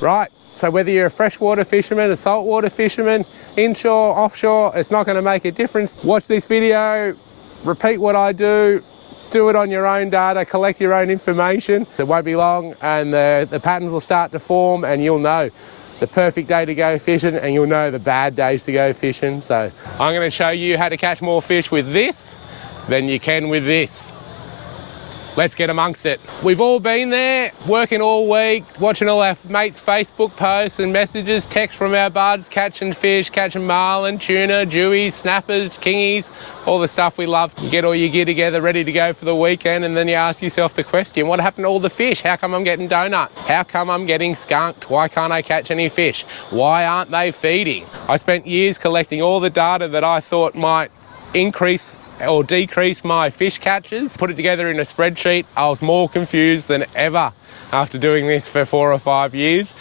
right? So whether you're a freshwater fisherman, a saltwater fisherman, inshore, offshore, it's not going to make a difference. Watch this video, repeat what I do it on your own data, collect your own information. It won't be long and the patterns will start to form and you'll know the perfect day to go fishing and you'll know the bad days to go fishing. So I'm going to show you how to catch more fish with this than you can with this. Let's get amongst it. We've all been there, working all week, watching all our mates' Facebook posts and messages, texts from our buds, catching fish, catching marlin, tuna, dewies, snappers, kingies, all the stuff we love. You get all your gear together, ready to go for the weekend, and then you ask yourself the question, what happened to all the fish? How come I'm getting donuts? How come I'm getting skunked? Why can't I catch any fish? Why aren't they feeding? I spent years collecting all the data that I thought might increase or decrease my fish catches, put it together in a spreadsheet. I was more confused than ever after doing this for 4 or 5 years.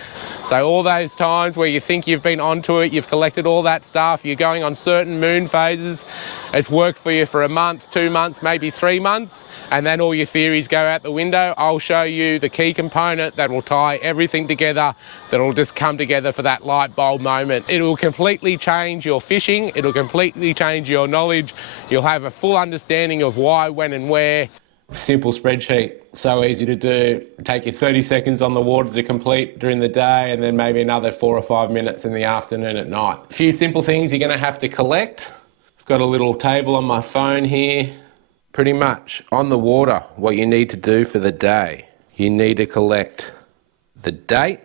So all those times where you think you've been onto it, you've collected all that stuff, you're going on certain moon phases, it's worked for you for a month, 2 months, maybe 3 months, and then all your theories go out the window. I'll show you the key component that will tie everything together, that will just come together for that light bulb moment. It will completely change your fishing, it'll completely change your knowledge, you'll have a full understanding of why, when and where. Simple spreadsheet, so easy to do. Take you 30 seconds on the water to complete during the day and then maybe another 4 or 5 minutes in the afternoon at night. A few simple things you're going to have to collect. I've got a little table on my phone here. Pretty much on the water, what you need to do for the day. You need to collect the date,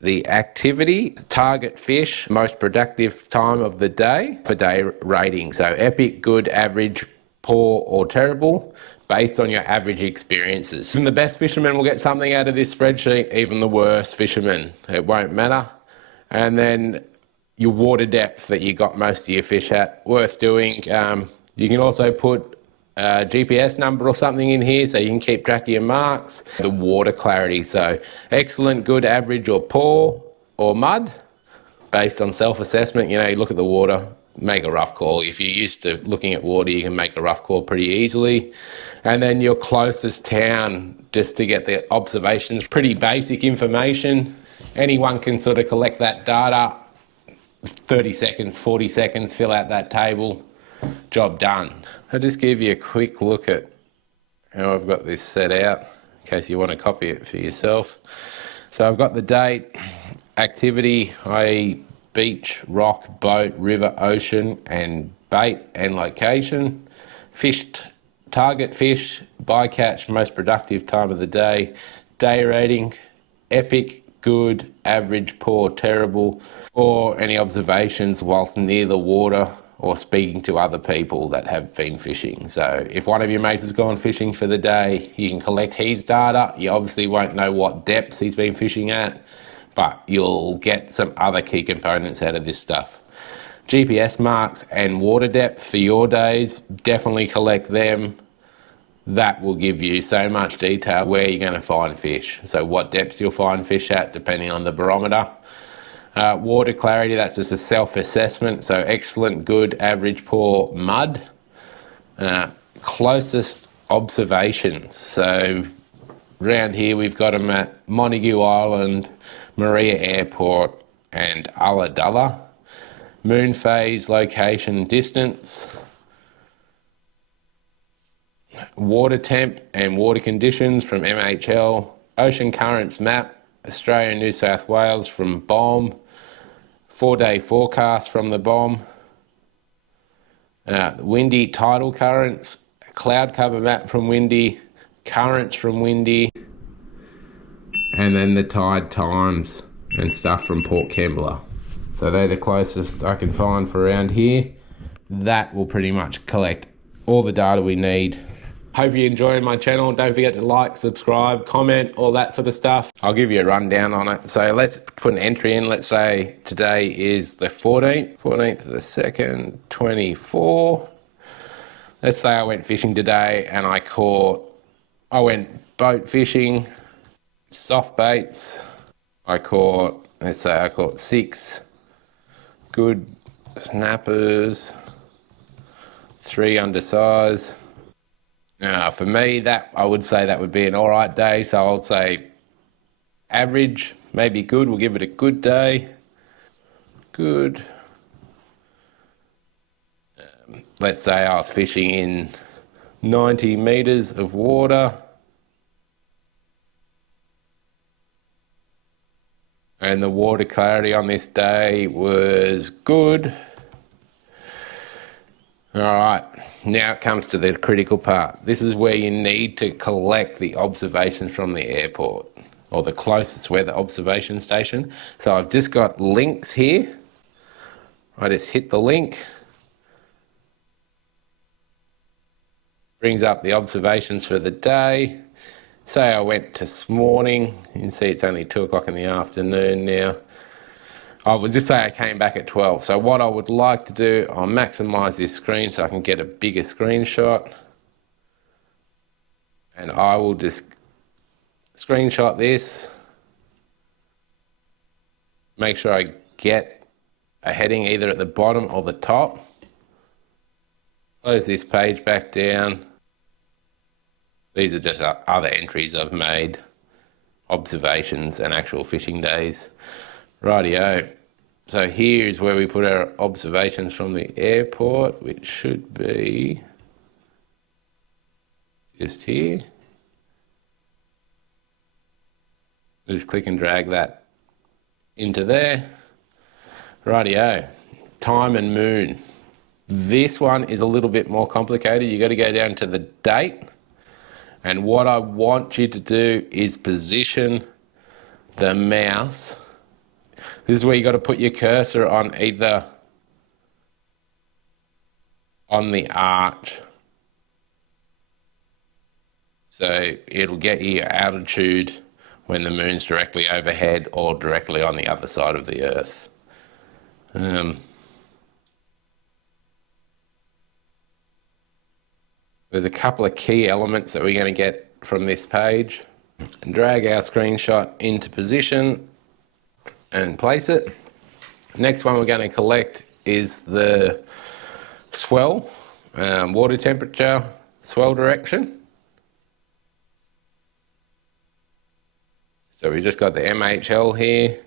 the activity, target fish, most productive time of the day for day rating. So epic, good, average, poor or terrible, based on your average experiences. And the best fishermen will get something out of this spreadsheet, even the worst fishermen. It won't matter. And then your water depth that you got most of your fish at, worth doing. You can also put a GPS number or something in here so you can keep track of your marks. The water clarity, so excellent, good, average or poor or mud, based on self-assessment. You know, you look at the water, make a rough call. If you're used to looking at water, you can make a rough call pretty easily. And then your closest town, just to get the observations, pretty basic information. Anyone can sort of collect that data, 30 seconds, 40 seconds, fill out that table, job done. I'll just give you a quick look at how I've got this set out, in case you want to copy it for yourself. So I've got the date, activity, i.e. beach, rock, boat, river, ocean, and bait and location. Fished, target fish, bycatch, most productive time of the day. Day rating, epic, good, average, poor, terrible, or any observations whilst near the water or speaking to other people that have been fishing. So if one of your mates has gone fishing for the day, you can collect his data. You obviously won't know what depths he's been fishing at, but you'll get some other key components out of this stuff. GPS marks and water depth for your days, definitely collect them. That will give you so much detail where you're going to find fish. So what depths you'll find fish at, depending on the barometer. Water clarity, that's just a self-assessment. So excellent, good, average, poor, mud. Closest observations. So around here we've got them at Montague Island, Maria Airport and Ulladulla. Moon phase, location, distance. Water temp and water conditions from MHL. Ocean currents map, Australia and New South Wales from BOM. 4-day forecast from the BOM. Windy tidal currents, cloud cover map from Windy, currents from Windy, and then the tide times and stuff from Port Kembla. So they're the closest I can find for around here. That will pretty much collect all the data we need. Hope you're enjoying my channel. Don't forget to like, subscribe, comment, all that sort of stuff. I'll give you a rundown on it. So let's put an entry in. Let's say today is the 14th of the 2nd, 24. Let's say I went fishing today and I went boat fishing, soft baits. Let's say I caught 6 good snappers, 3 undersize. For me, I would say that would be an all right day. So I would say average, maybe good. We'll give it a good day. Good. Let's say I was fishing in 90 meters of water. And the water clarity on this day was good. All right, now it comes to the critical part. This is where you need to collect the observations from the airport or the closest weather observation station. So I've just got links here. I just hit the link. Brings up the observations for the day. Say I went this morning, you can see it's only 2 o'clock in the afternoon now. I would just say I came back at 12. So what I would like to do, I'll maximize this screen so I can get a bigger screenshot. And I will just screenshot this. Make sure I get a heading either at the bottom or the top. Close this page back down. These are just other entries I've made, observations and actual fishing days. Rightio. So here is where we put our observations from the airport, which should be just here. Just click and drag that into there. Rightio. Time and moon. This one is a little bit more complicated. You got to go down to the date. And what I want you to do is position the mouse. This is where you got to put your cursor on either on the arch. So it'll get you your altitude when the moon's directly overhead or directly on the other side of the earth. There's a couple of key elements that we're going to get from this page. And drag our screenshot into position and place it. Next one we're going to collect is the swell, water temperature, swell direction. So we just got the MHL here.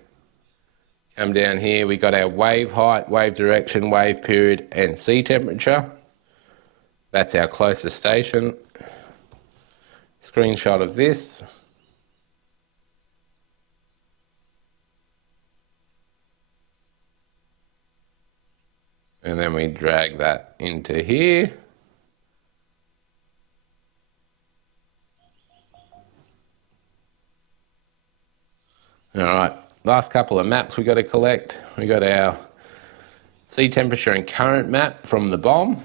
Come down here, we got our wave height, wave direction, wave period, and sea temperature. That's our closest station. Screenshot of this. And then we drag that into here. All right, last couple of maps we got to collect. We got our sea temperature and current map from the bomb.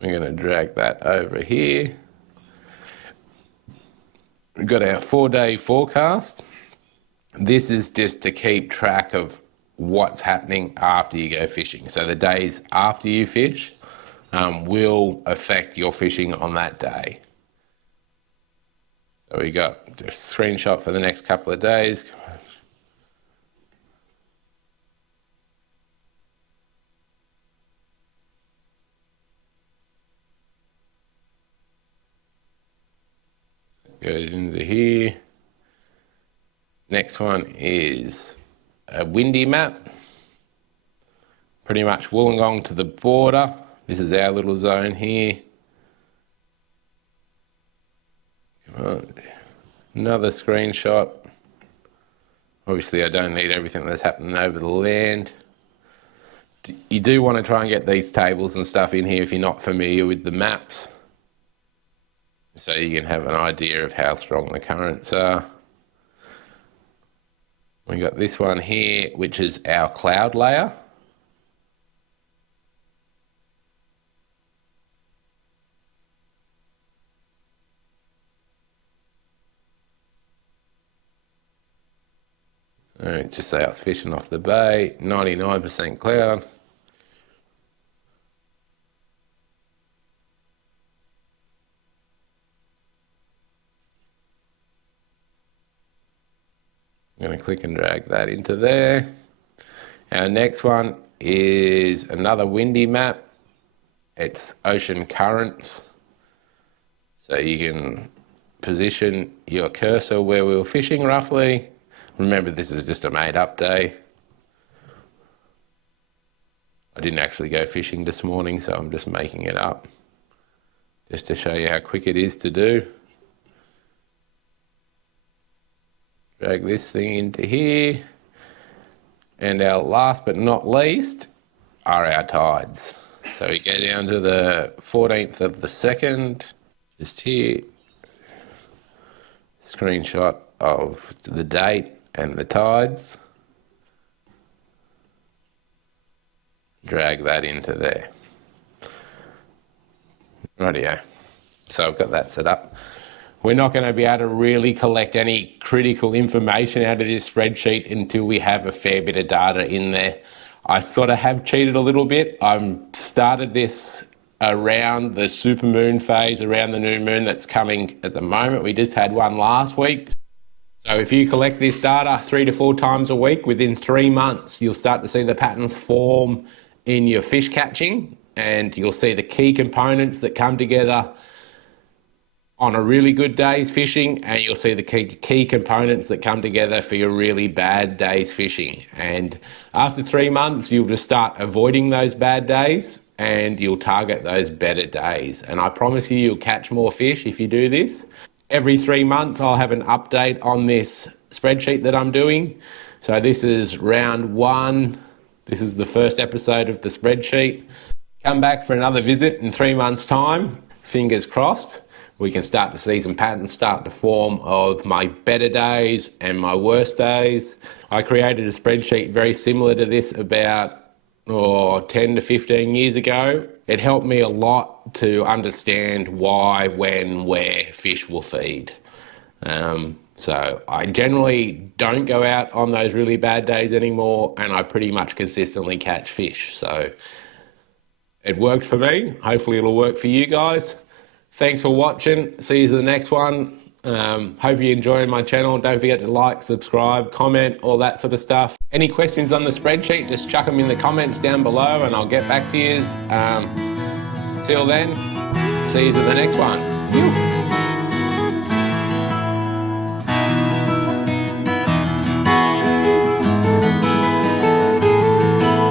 We're going to drag that over here. We've got our 4-day forecast. This is just to keep track of what's happening after you go fishing. So the days after you fish will affect your fishing on that day. So we got a screenshot for the next couple of days. Goes into here. Next one is a windy map. Pretty much Wollongong to the border. This is our little zone here. Come on. Another screenshot. Obviously I don't need everything that's happening over the land. You do want to try and get these tables and stuff in here if you're not familiar with the maps, so you can have an idea of how strong the currents are. We got this one here, which is our cloud layer. All right, just say I was fishing off the bay, 99% cloud. I'm going to click and drag that into there. Our next one is another windy map. It's ocean currents. So you can position your cursor where we were fishing roughly. Remember, this is just a made up day. I didn't actually go fishing this morning, so I'm just making it up, just to show you how quick it is to do. Drag this thing into here. And our last but not least are our tides. So we go down to the 14th of the 2nd, just here, screenshot of the date and the tides. Drag that into there. Rightio. So I've got that set up. We're not going to be able to really collect any critical information out of this spreadsheet until we have a fair bit of data in there. I sort of have cheated a little bit. I started this around the supermoon phase, around the new moon that's coming at the moment. We just had one last week. So if you collect this data 3 to 4 times a week, within 3 months, you'll start to see the patterns form in your fish catching, and you'll see the key components that come together on a really good day's fishing, and you'll see the key components that come together for your really bad day's fishing. And after 3 months, you'll just start avoiding those bad days and you'll target those better days. And I promise you, you'll catch more fish if you do this. Every 3 months, I'll have an update on this spreadsheet that I'm doing. So this is round 1. This is the first episode of the spreadsheet. Come back for another visit in 3 months' time. Fingers crossed. We can start to see some patterns start to form of my better days and my worst days. I created a spreadsheet very similar to this about 10 to 15 years ago. It helped me a lot to understand why, when, where fish will feed. So I generally don't go out on those really bad days anymore, and I pretty much consistently catch fish. So it worked for me. Hopefully it'll work for you guys. Thanks for watching. See you to the next one. Hope you enjoy my channel. Don't forget to like, subscribe, comment, all that sort of stuff. Any questions on the spreadsheet, just chuck them in the comments down below and I'll get back to you. Till then, see you to the next one.